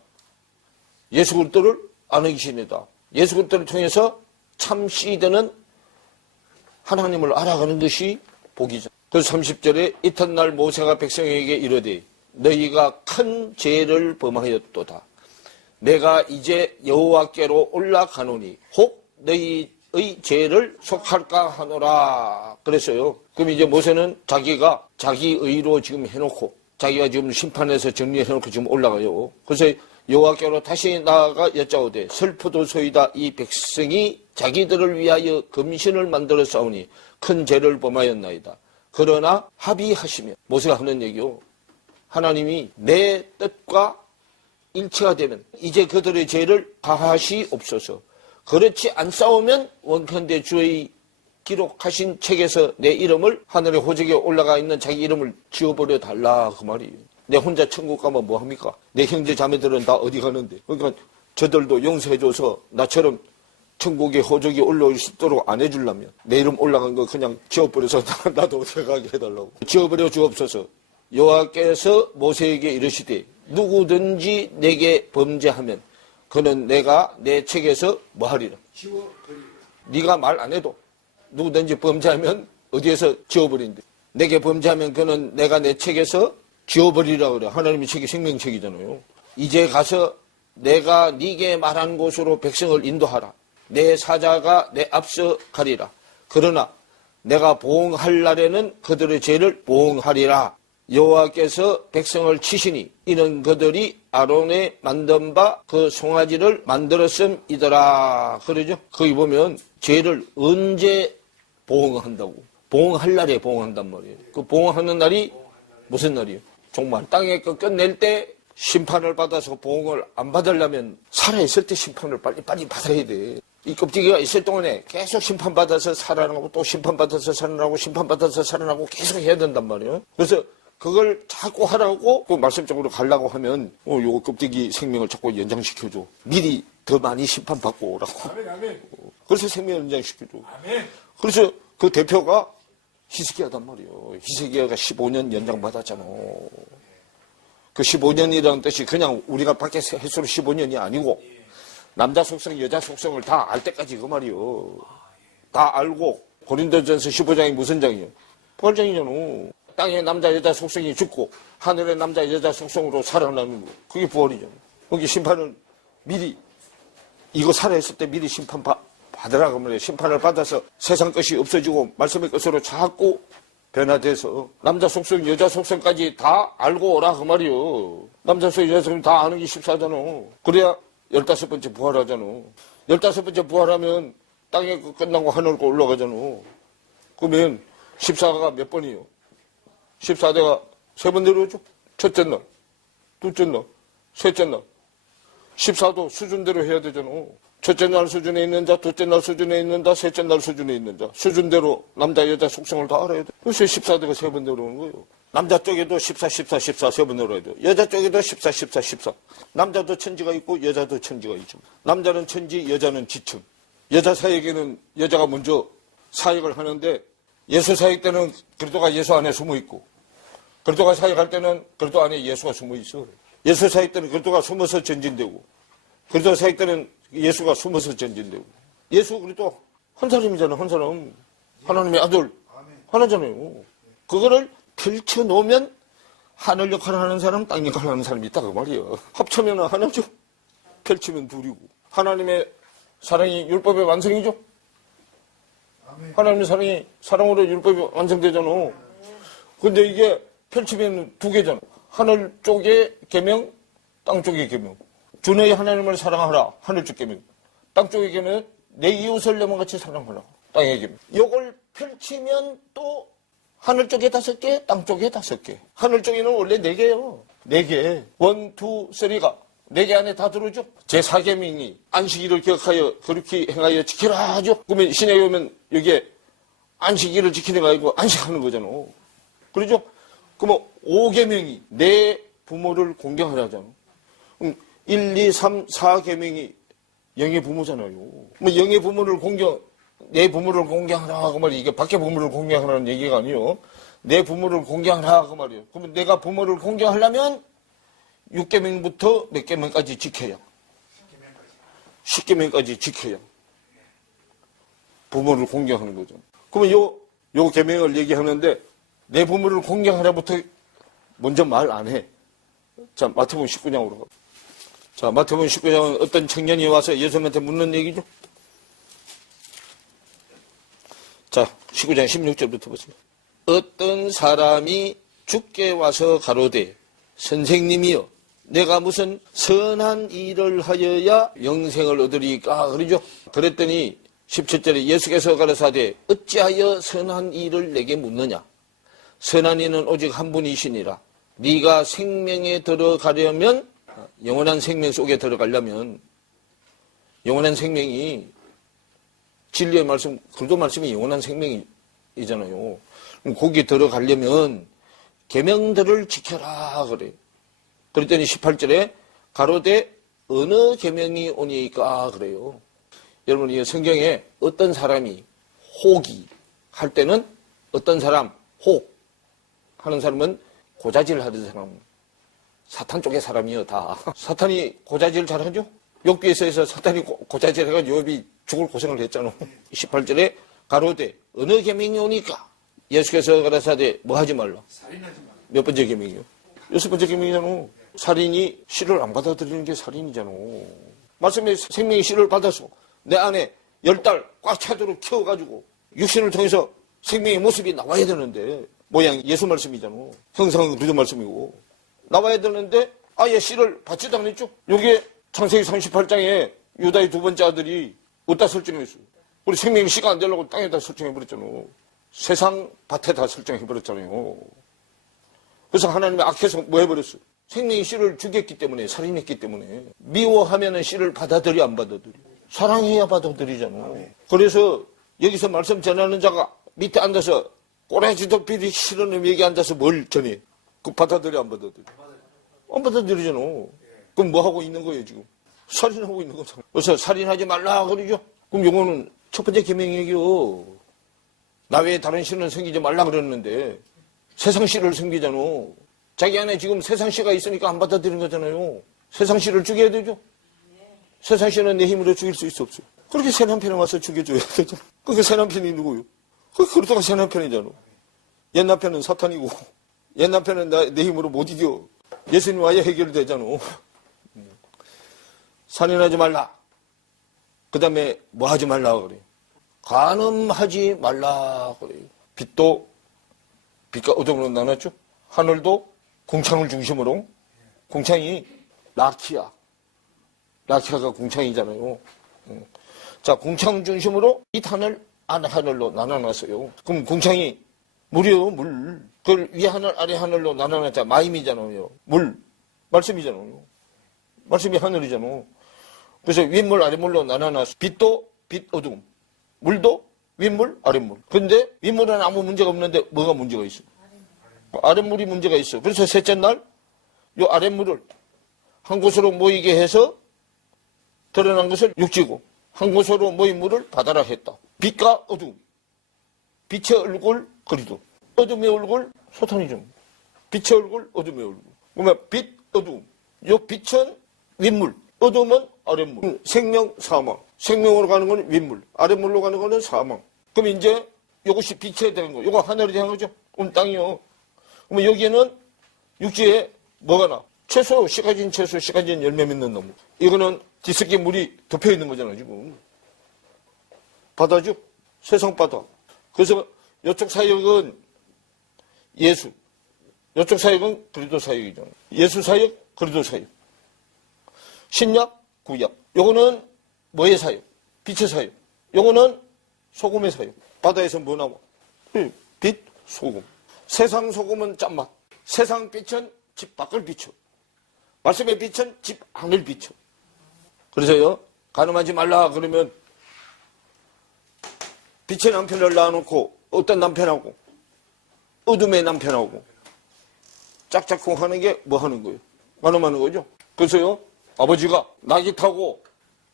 예수 그리스도를 아는 것이니다. 예수 그리스도를 통해서 참 씨 되는 하나님을 알아가는 것이 복이죠. 그래서 30절에 이튿날 모세가 백성에게 이르되 너희가 큰 죄를 범하였도다. 내가 이제 여호와께로 올라가노니 혹 너희의 죄를 속할까 하노라. 그랬어요. 그럼 이제 모세는 자기가 자기 의로 지금 해놓고 자기가 지금 심판에서 정리해놓고 지금 올라가요. 그래서 여호와께로 다시 나아가 여짜오되 슬프도소이다. 이 백성이 자기들을 위하여 금신을 만들어 싸우니 큰 죄를 범하였나이다. 그러나 합의하시며 모세가 하는 얘기요. 하나님이 내 뜻과 일치가 되면 이제 그들의 죄를 다하시옵소서. 그렇지 않사오면 원컨대 주의 기록하신 책에서 내 이름을 하늘의 호적에 올라가 있는 자기 이름을 지워버려 달라 그 말이에요. 내 혼자 천국 가면 뭐합니까? 내 형제 자매들은 다 어디 가는데. 그러니까 저들도 용서해줘서 나처럼 천국의 호적이 올라올 수 있도록 안 해주려면 내 이름 올라간 거 그냥 지워버려서 나도 어디 가게 해달라고. 지워버려 주옵소서. 여호와께서 모세에게 이르시되 누구든지 내게 범죄하면 그는 내가 내 책에서 뭐 하리라. 네가 말 안 해도 누구든지 범죄하면 어디에서 지워버린대. 내게 범죄하면 그는 내가 내 책에서 지워버리라 그래. 하나님의 책이 생명책이잖아요. 이제 가서 내가 네게 말한 곳으로 백성을 인도하라. 내 사자가 내 앞서 가리라. 그러나 내가 보응할 날에는 그들의 죄를 보응하리라. 여호와께서 백성을 치시니 이는 그들이 아론의 만든 바 그 송아지를 만들었음이더라. 그러죠. 거기 보면 죄를 언제 보응한다고. 보응할 날에 보응한단 말이에요. 그 보응하는 날이 무슨 날이에요? 정말 땅에 그 끝낼 때 심판을 받아서 보응을 안 받으려면 살아있을 때 심판을 빨리 받아야 돼. 이 껍데기가 있을 동안에 계속 심판받아서 살아나고 또 심판받아서 살아나고 심판받아서 살아나고 계속 해야 된단 말이에요. 그래서 그걸 자꾸 하라고 그 말씀적으로 가려고 하면 요거 껍데기 생명을 자꾸 연장시켜줘. 미리 더 많이 심판받고 오라고. 아멘. 그래서 생명 연장시켜줘. 아멘. 그래서 그 대표가 히스기야단 말이에요. 히스기야가 15년 연장받았잖아. 그 15년이라는 뜻이 그냥 우리가 밖에 횟수로 15년이 아니고 남자 속성, 여자 속성을 다 알 때까지 그 말이요. 다 알고 고린도전서 15장이 무슨 장이요? 부활장이잖아. 땅에 남자, 여자 속성이 죽고 하늘의 남자, 여자 속성으로 살아나는 거. 그게 부활이잖아. 거기 심판은 미리 이거 살아있을 때 미리 심판 받으라 그 말이에요. 심판을 받아서 세상 것이 없어지고 말씀의 것으로 자꾸 변화돼서 남자 속성, 여자 속성까지 다 알고 오라 그 말이요. 남자 속성, 여자 속성 다 아는 게 14잖아. 그래야 15번째 부활하잖아. 15번째 부활하면 땅에 끝나고 하늘로 올라가잖아. 그러면 14가 몇 번이요? 14대가 3번 내려오죠? 첫째 날, 둘째 날, 셋째 날. 14도 수준대로 해야 되잖아. 첫째 날 수준에 있는 자, 둘째 날 수준에 있는 자, 셋째 날 수준에 있는 자. 수준대로 남자, 여자 속성을 다 알아야 돼. 그래서 14대가 3번 내려오는 거예요. 남자 쪽에도 14, 14, 14, 3번 내려와야 돼. 여자 쪽에도 14, 14, 14. 남자도 천지가 있고 여자도 천지가 있죠. 남자는 천지, 여자는 지층. 여자 사역에는 여자가 먼저 사역을 하는데 예수 사역 때는 그리스도가 예수 안에 숨어 있고 그리스도가 사역할 때는 그리스도 안에 예수가 숨어 있어. 예수 사역 때는 그리스도가 숨어서 전진되고 그리스도 사역 때는 예수가 숨어서 전진되고 예수 그리스도 한 사람이잖아. 한 사람. 하나님의 아들 하나잖아요. 그거를 펼쳐놓으면 하늘 역할을 하는 사람, 땅 역할을 하는 사람이 있다 그 말이에요. 합치면 하나죠. 펼치면 둘이고. 하나님의 사랑이 율법의 완성이죠. 하나님의 사랑이 사랑으로 율법이 완성되잖아. 근데 이게 펼치면 두 개잖아. 하늘 쪽의 계명, 땅 쪽의 계명. 주 너희 하나님을 사랑하라. 하늘 쪽 계명. 땅 쪽의 계명, 내 이웃을 내 몸같이 사랑하라. 땅의 계명. 이걸 펼치면 또 하늘 쪽에 5개, 땅 쪽에 5개. 하늘 쪽에는 원래 4개예요. 4개. 1, 2, 3가 4개 안에 다 들어오죠. 제4계명이 안식일을 기억하여 그렇게 행하여 지키라 하죠. 그러면 신약에 오면 여기에 안식일을 지키는 거 아니고 안식하는 거잖아. 그러죠? 그러면 5계명이 내 부모를 공경하라 하잖아. 1, 2, 3, 4계명이 영의 부모잖아요. 뭐 영의 부모를 내 부모를 공경하라 그 말이 이게 밖에 부모를 공경하라는 얘기가 아니요. 내 부모를 공경하라 그 말이에요. 그러면 내가 부모를 공경하려면 6계명부터 몇 계명까지 지켜야 10계명까지 지켜야 부모를 공경하는 거죠. 그러면 요 계명을 얘기하는데 내 부모를 공경하라부터 먼저 말 안 해. 자, 마태복음 19장으로 가. 자, 마태복음 19장은 어떤 청년이 와서 예수님한테 묻는 얘기죠. 자, 19장 16절부터 보세요. 어떤 사람이 주께 와서 가로되 선생님이여 내가 무슨 선한 일을 하여야 영생을 얻으리까 그러죠. 그랬더니 17절에 예수께서 가라사대 어찌하여 선한 일을 내게 묻느냐. 선한 이는 오직 한 분이시니라. 네가 생명에 들어가려면 영원한 생명 속에 들어가려면 영원한 생명이 진리의 말씀, 그리스도 말씀이 영원한 생명이잖아요. 거기 들어가려면 계명들을 지켜라 그래요. 그랬더니 18절에 가로되 어느 계명이 오니까 그래요. 여러분 이 성경에 어떤 사람이 혹이 할 때는 어떤 사람 혹 하는 사람은 고자질 하는 사람 사탄 쪽의 사람이요 다. 사탄이 고자질 잘하죠? 욥기에서 사탄이 고자질 해가지고 욥이 죽을 고생을 했잖아. 18절에 가로되 어느 계명이 오니까 예수께서 가라사대 뭐 하지 말라. 살인하지 말라. 몇 번째 계명이요? 6번째 계명이잖아. 살인이 씨를 안 받아들이는 게 살인이잖아. 말씀에 생명의 씨를 받아서 내 안에 10달 꽉 차도록 키워가지고 육신을 통해서 생명의 모습이 나와야 되는데, 모양 예수 말씀이잖아. 형상은 그리스도 말씀이고 나와야 되는데 아예 씨를 받지도 않았죠. 여기에 창세기 38장에 유다의 두 번째 아들이 어디다 설정했어요? 우리 생명의 씨가 안 되려고 땅에다 설정해버렸잖아. 세상 밭에다 설정해버렸잖아요. 그래서 하나님이 악해서 뭐 해버렸어요? 생명의 씨를 죽였기 때문에, 살인했기 때문에. 미워하면은 씨를 받아들여 안 받아들여? 사랑해야 받아들이잖아. 그래서 여기서 말씀 전하는 자가 밑에 앉아서 꼬라지도 비리 싫은 놈 여기 앉아서 뭘 전해? 그 받아들여 안 받아들여? 안 받아들이잖아. 그럼 뭐 하고 있는 거예요 지금? 살인하고 있는 거잖아. 그래서 살인하지 말라 그러죠. 그럼 요거는 첫 번째 계명이에요. 나 외에 다른 신은 섬기지 말라 그랬는데 세상 씨를 섬기잖아. 자기 안에 지금 세상 씨가 있으니까 안 받아들이는 거잖아요. 세상 씨를 죽여야 되죠. 세상 씨는 내 힘으로 죽일 수 있어 없어요. 그렇게 새 남편에 와서 죽여줘야 되잖아. 그게 새 남편이 누구요? 그러다가 새 남편이잖아. 옛 남편은 사탄이고 옛 남편은 내 힘으로 못 이겨. 예수님 와야 해결되잖아. 살인하지 말라. 그 다음에 뭐 하지 말라 그래요? 간음하지 말라 그래요. 빛과 어둠으로 나눴죠. 하늘도 궁창을 중심으로, 궁창이 라키아가 궁창이잖아요. 자, 궁창 중심으로 빛 하늘, 안 하늘로 나눠놨어요. 그럼 궁창이 물이요, 물. 그걸 위 하늘, 아래 하늘로 나눠놨자 마임이잖아요. 물, 말씀이잖아요. 말씀이 하늘이잖아요. 그래서 윗물, 아랫물로 나눠놨어. 빛도 빛, 어둠. 물도 윗물, 아랫물. 근데 윗물은 아무 문제가 없는데 뭐가 문제가 있어? 아랫물이 문제가 있어. 그래서 셋째 날, 요 아랫물을 한 곳으로 모이게 해서 드러난 것을 육지고, 한 곳으로 모인 물을 바다라 했다. 빛과 어둠. 빛의 얼굴, 그리도. 어둠의 얼굴, 사탄이죠. 빛의 얼굴, 어둠의 얼굴. 그러면 빛, 어둠. 요 빛은 윗물, 어둠은 아랫물. 생명, 사망. 생명으로 가는 건 윗물, 아랫물로 가는 거는 사망. 그럼 이제 이것이 빛이 되는 거. 이거 하늘이 되는 거죠. 그럼 땅이요. 그러면 여기에는 육지에 뭐가 나? 채소, 씨가진 채소, 씨가진 열매 맺는 나무. 이거는 뒤섞인 물이 덮여 있는 거잖아요, 지금. 바다죠? 세상 바다. 그래서 이쪽 사역은 예수. 이쪽 사역은 그리스도 사역이잖아요. 예수 사역, 그리스도 사역. 신약, 구약. 요거는 뭐의 사역? 빛의 사역. 요거는 소금의 사역. 바다에서 뭐 나와? 빛, 소금. 세상 소금은 짠맛. 세상 빛은 집 밖을 비춰. 말씀의 빛은 집 안을 비춰. 그래서요, 간음하지 말라 그러면 빛의 남편을 낳아놓고 어떤 남편하고 어둠의 남편하고 짝짝꿍 하는 게 뭐 하는 거예요? 간음하는 거죠. 그래서요, 아버지가 낙이 타고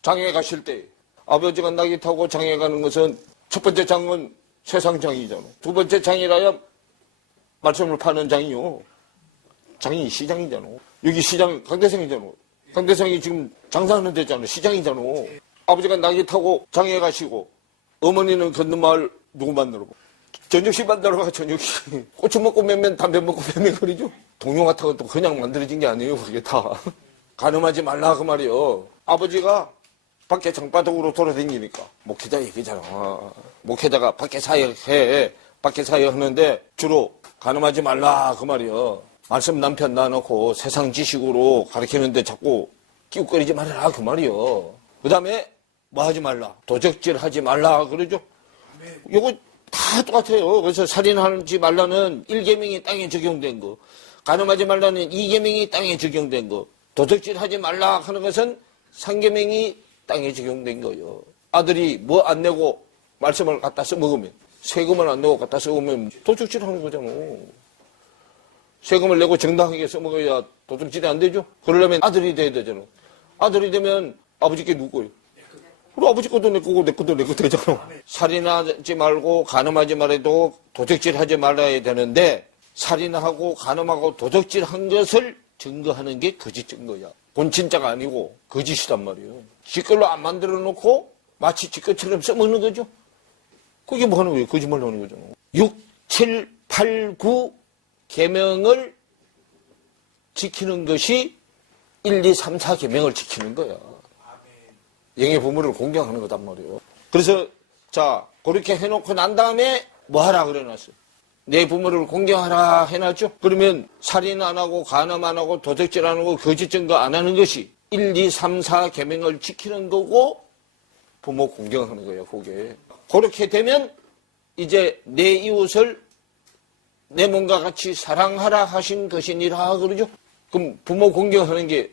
장에 가실 때, 아버지가 낙이 타고 장에 가는 것은 첫 번째 장은 세상 장이잖아. 두 번째 장이라야 말씀을 파는 장이요. 장이 시장이잖아. 여기 시장 강대성이잖아. 강대성이 지금 장사하는 데잖아. 시장이잖아. 아버지가 낙이 타고 장에 가시고 어머니는 건너마을 누구 만나러 가? 저녁식 만나러 가. 저녁식. 고추 먹고 매면 담배 먹고 매면 그러죠. 동요 같은 것도 그냥 만들어진 게 아니에요. 그게 다. 간음하지 말라 그 말이요. 아버지가 밖에 장바닥으로 돌아다니니까 목회자 얘기잖아. 목회자가 밖에 사역해. 밖에 사역하는데 주로 간음하지 말라 그 말이요. 말씀 남편 놔놓고 세상 지식으로 가르치는데 자꾸 끼웃거리지 말라 그 말이요. 그 다음에 뭐 하지 말라. 도적질 하지 말라 그러죠. 요거 다 똑같아요. 그래서 살인하지 말라는 1계명이 땅에 적용된 거. 간음하지 말라는 2계명이 땅에 적용된 거. 도적질 하지 말라 하는 것은 3계명이 땅에 적용된 거예요. 아들이 뭐 안 내고 말씀을 갖다 써먹으면, 세금을 안 내고 갖다 써먹으면 도적질 하는 거잖아. 세금을 내고 정당하게 써먹어야 도둑질이 안 되죠? 그러려면 아들이 돼야 되잖아. 아들이 되면 아버지께 누구예요? 그럼 아버지 것도 내 거고 내 것도 내 거 되잖아. 살인하지 말고 간음하지 말아도 도둑질하지 말아야 되는데 살인하고 간음하고 도둑질한 것을 증거하는 게 거짓 증거야. 본친자가 아니고 거짓이란 말이에요. 지 걸로 안 만들어 놓고 마치 지 것처럼 써먹는 거죠. 그게 뭐 하는 거예요? 거짓말 하는 거잖아. 6, 7, 8, 9 계명을 지키는 것이 1, 2, 3, 4 계명을 지키는 거야. 영의 부모를 공경하는 거단 말이에요. 그래서 자 그렇게 해놓고 난 다음에 뭐 하라 그래놨어요. 내 부모를 공경하라 해놨죠. 그러면 살인 안 하고 간음 안 하고 도둑질 안 하고 거짓 증거 안 하는 것이 1, 2, 3, 4 계명을 지키는 거고 부모 공경하는 거예요. 그게 그렇게 되면 이제 내 이웃을 내 몸과 같이 사랑하라 하신 것이니라 그러죠. 그럼 부모 공경하는 게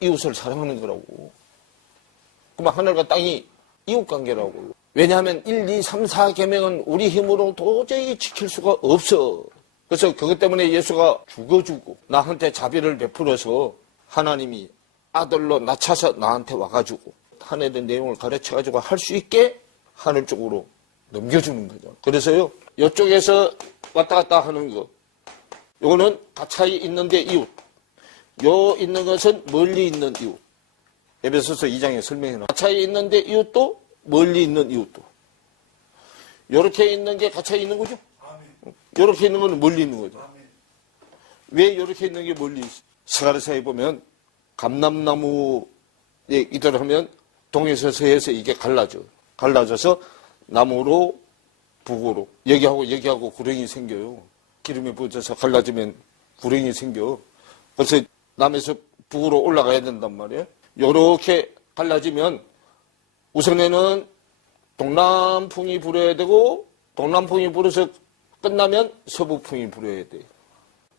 이웃을 사랑하는 거라고. 그럼 하늘과 땅이 이웃관계라고. 왜냐하면 1, 2, 3, 4 계명은 우리 힘으로 도저히 지킬 수가 없어. 그래서 그것 때문에 예수가 죽어주고 나한테 자비를 베풀어서 하나님이 아들로 낮춰서 나한테 와가지고 하늘의 내용을 가르쳐가지고 할 수 있게 하늘 쪽으로 넘겨주는 거죠. 그래서요 이쪽에서 왔다 갔다 하는 거 요거는 가까이 있는데 이웃, 요 있는 것은 멀리 있는 이웃. 에베소서 2장에 설명해놔. 가까이 있는데 이웃도 멀리 있는 이웃도. 요렇게 있는 게 가까이 있는 거죠. 요렇게 있는 거는 멀리 있는 거죠. 왜 요렇게 있는 게 멀리 있어? 스가랴서에 보면 감람나무에 이대로 하면 동에서 서에서 이게 갈라져서 남으로 북으로 여기하고 구렁이 생겨요. 기름이 부어져서 갈라지면 구렁이 생겨. 그래서 남에서 북으로 올라가야 된단 말이에요. 요렇게 갈라지면 우선에는 동남풍이 불어야 되고 동남풍이 불어서 끝나면 서북풍이 불어야 돼요.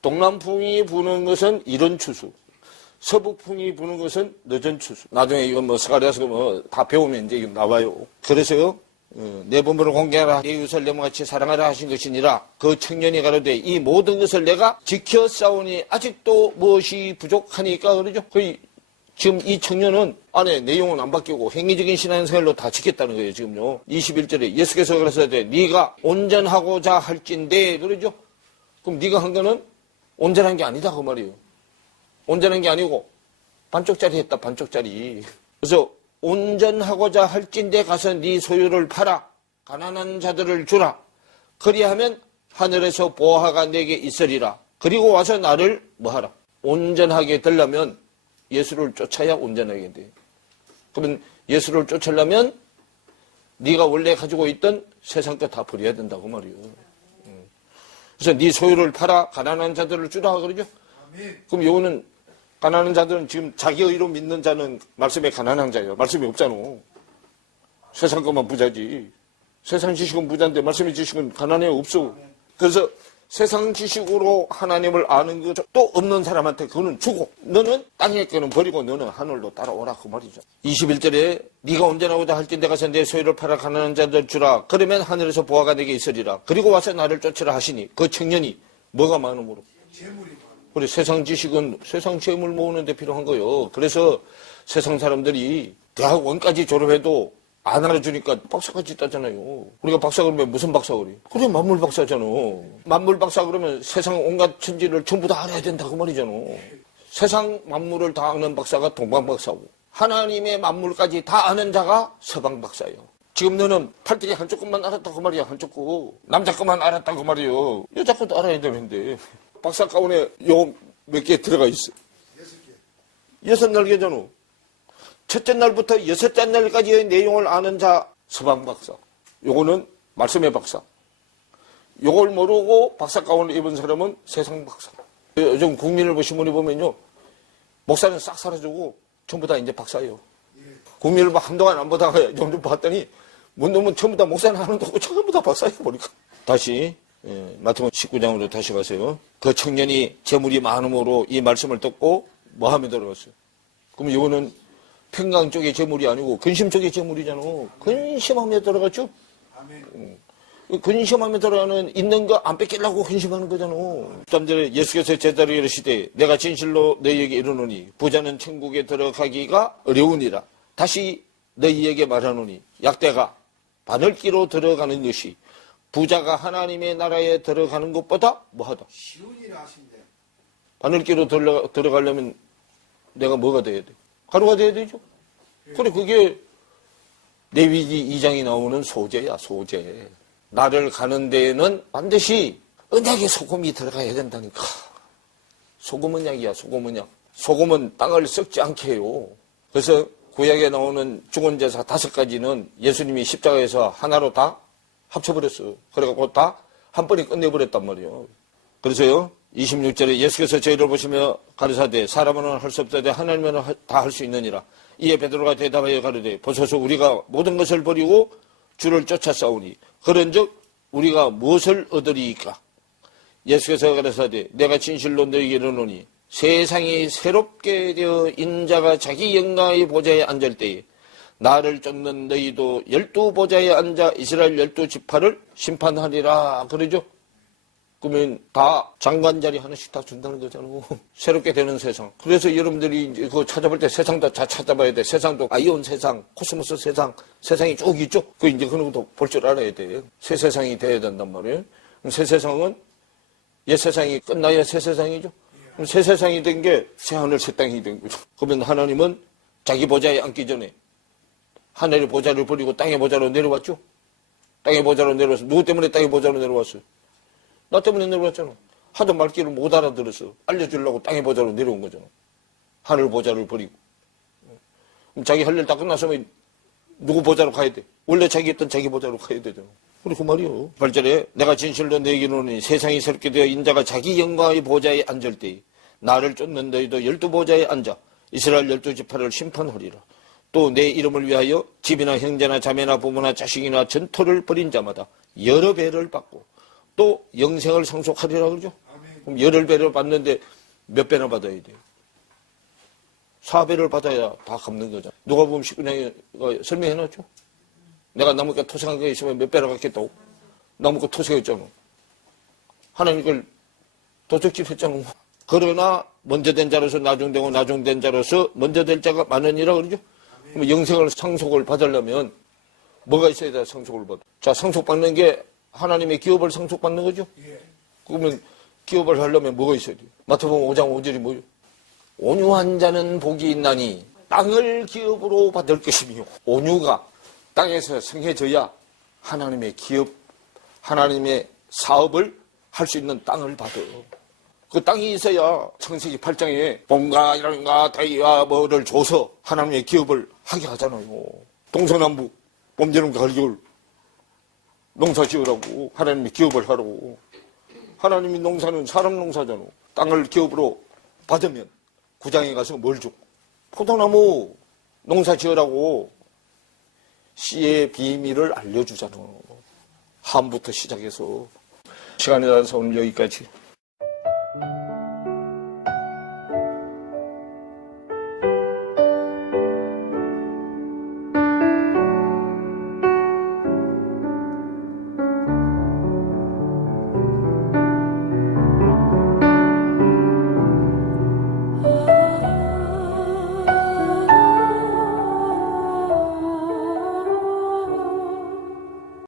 동남풍이 부는 것은 이른 추수, 서북풍이 부는 것은 늦은 추수. 나중에 이거 뭐 스가랴서 뭐 다 배우면 이제 나와요. 그래서요 내 부모를 공경하라 내 이웃을 내 몸같이 사랑하라 하신 것이니라. 그 청년이 가로되 이 모든 것을 내가 지켜 싸우니 아직도 무엇이 부족하니까 그러죠. 지금 이 청년은 안에 내용은 안 바뀌고 행위적인 신앙생활로 다 지켰다는 거예요. 지금요 21절에 예수께서 그러셨되 네가 온전하고자 할진대 그러죠. 그럼 네가 한 거는 온전한 게 아니다 그 말이에요. 온전한 게 아니고 반쪽짜리 했다 반쪽짜리. 그래서 온전하고자 할진대 가서 네 소유를 팔아 가난한 자들을 주라. 그리하면 하늘에서 보화가 내게 있으리라. 그리고 와서 나를 뭐하라. 온전하게 되려면 예수를 쫓아야 온전하게 돼. 그러면 예수를 쫓으려면 네가 원래 가지고 있던 세상 것 다 버려야 된다고 말이에요. 그래서 네 소유를 팔아 가난한 자들을 주라 그러죠. 그럼 요거는 가난한 자들은 지금 자기 의로 믿는 자는 말씀에 가난한 자예요. 말씀이 없잖아. 세상 것만 부자지. 세상 지식은 부자인데 말씀의 지식은 가난해 없어. 그래서 세상 지식으로 하나님을 아는 것도 없는 사람한테 그거는 주고 너는 땅의 거는 버리고 너는 하늘로 따라오라 그 말이죠. 21절에 네가 온전하고자 할진대 가서 내 소유를 팔아 가난한 자들 주라. 그러면 하늘에서 보화가 내게 있으리라. 그리고 와서 나를 쫓으라 하시니 그 청년이 뭐가 많음으로? 그래 세상 지식은 세상 재물 모으는 데 필요한 거예요. 그래서 세상 사람들이 대학원까지 졸업해도 안 알아주니까 박사까지 따잖아요. 우리가 박사 그러면 무슨 박사 그래? 그래 만물 박사잖아. 만물 박사 그러면 세상 온갖 천지를 전부 다 알아야 된다 그 말이잖아. 세상 만물을 다 아는 박사가 동방 박사고 하나님의 만물까지 다 아는 자가 서방 박사예요. 지금 너는 팔뚝이 한쪽 것만 알았다 그 말이야. 한쪽 거. 남자 것만 알았다 그 말이에요. 여자 것도 알아야 되는데 박사 가운에 요 몇 개 들어가 있어. 6 날개잖아. 첫째 날부터 6째 날까지의 내용을 아는 자 서방 박사. 요거는 말씀의 박사. 요걸 모르고 박사 가운을 입은 사람은 세상 박사. 요즘 국민을 보시면 보면요. 목사는 싹 사라지고 전부 다 이제 박사예요. 국민을 한동안 안 보다가 좀 봤더니 문 전부 다 목사는 하는데 전부 다 박사예요 보니까. 다시 마태복음 19장으로 다시 가세요. 그 청년이 재물이 많음으로 이 말씀을 듣고 뭐 하며 들어갔어요. 그럼 이거는 평강 쪽의 재물이 아니고 근심 쪽의 재물이잖아. 근심하며 들어갔죠. 근심하며 들어가는 있는 거 안 뺏기려고 근심하는 거잖아. 13절에 예수께서 제자를 이르시되 내가 진실로 너희에게 이르노니 부자는 천국에 들어가기가 어려우니라. 다시 너희에게 말하노니 약대가 바늘기로 들어가는 것이 부자가 하나님의 나라에 들어가는 것보다 뭐하다. 쉬운 일을 하신대. 바늘기로 들어가려면 내가 뭐가 돼야 돼? 가루가 돼야 되죠. 그래 그게 레위기 2장이 나오는 소재야 소재. 나를 가는 데에는 반드시 언약의 소금이 들어가야 된다니까. 소금은 약이야, 소금은 약. 소금은 땅을 썩지 않게 해요. 그래서 구약에 나오는 죽은 제사 5가지는 예수님이 십자가에서 하나로 다 합쳐버렸어요. 그래갖고 다 한 번에 끝내버렸단 말이에요. 그래서요, 26절에 예수께서 저희를 보시며 가르사대 사람은 할 수 없다되 하나님은 다 할 수 있느니라. 이에 베드로가 대답하여 가르되 보소서 우리가 모든 것을 버리고 주를 쫓아 싸우니 그런즉 우리가 무엇을 얻으리이까? 예수께서 가르사대 내가 진실로 너희에게 이르노니 세상이 새롭게 되어 인자가 자기 영광의 보좌에 앉을 때에 나를 쫓는 너희도 12보좌에 앉아 이스라엘 12지파를 심판하리라. 그러죠? 그러면 다 장관 자리 하나씩 다 준다는 거잖아요. 새롭게 되는 세상. 그래서 여러분들이 이제 그거 찾아볼 때 세상도 다 찾아봐야 돼. 세상도 아이온 세상, 코스모스 세상, 세상이 쭉 있죠? 그 이제 그런 것도 볼 줄 알아야 돼. 새 세상이 돼야 된단 말이에요. 그럼 새 세상은 옛 세상이 끝나야 새 세상이죠. 그럼 새 세상이 된 게 새 하늘 새 땅이 된 거죠. 그러면 하나님은 자기 보좌에 앉기 전에 하늘의 보좌를 버리고 땅의 보좌로 내려왔죠. 땅의 보좌로 내려왔어. 누구 때문에 땅의 보좌로 내려왔어요? 나 때문에 내려왔잖아. 하도 말귀를 못 알아들어서 알려주려고 땅의 보좌로 내려온 거잖아. 하늘 보좌를 버리고. 그럼 자기 할 일 다 끝났으면 누구 보좌로 가야 돼? 원래 자기 했던 자기 보좌로 가야 되잖아. 그래, 그 말이요. 8절에 내가 진실로 너에게 이르노니 세상이 새롭게 되어 인자가 자기 영광의 보좌에 앉을 때에 나를 쫓는 너희도 12보좌에 앉아 이스라엘 12지파를 심판하리라. 또 내 이름을 위하여 집이나 형제나 자매나 부모나 자식이나 전토를 벌인 자마다 여러 배를 받고 또 영생을 상속하리라 그러죠. 그럼 여러 배를 받는데 몇 배나 받아야 돼요? 4배를 받아야 다 갚는 거잖아. 누가 보면 19년에 설명해놨죠. 내가 나무가 토생한 게 있으면 몇 배나 갚겠다고. 나무가 토생했잖아. 하나님 그걸 도적질 했잖아. 그러나 먼저 된 자로서 나중되고 나중된 자로서 먼저 될 자가 많으니라 그러죠. 그럼 영생을 상속을 받으려면 뭐가 있어야 돼? 상속을 받아. 자, 상속받는 게 하나님의 기업을 상속받는 거죠. 그러면 기업을 하려면 뭐가 있어야 돼요? 마태복음 5장 5절이 뭐예요? 온유한 자는 복이 있나니 땅을 기업으로 받을 것이며 온유가 땅에서 성해져야 하나님의 기업, 하나님의 사업을 할 수 있는 땅을 받아요. 그 땅이 있어야 창세기 8장에 봄과 여름과 더위와 뭐를 줘서 하나님의 기업을 하게 하잖아요. 동서남북, 봄, 여름, 가을, 겨울 농사 지으라고 하나님의 기업을 하라고. 하나님의 농사는 사람 농사잖아. 땅을 기업으로 받으면 구장에 가서 뭘 줘? 포도나무 농사 지으라고 씨의 비밀을 알려주잖아. 함부터 시작해서. 시간이 나서 오늘 여기까지.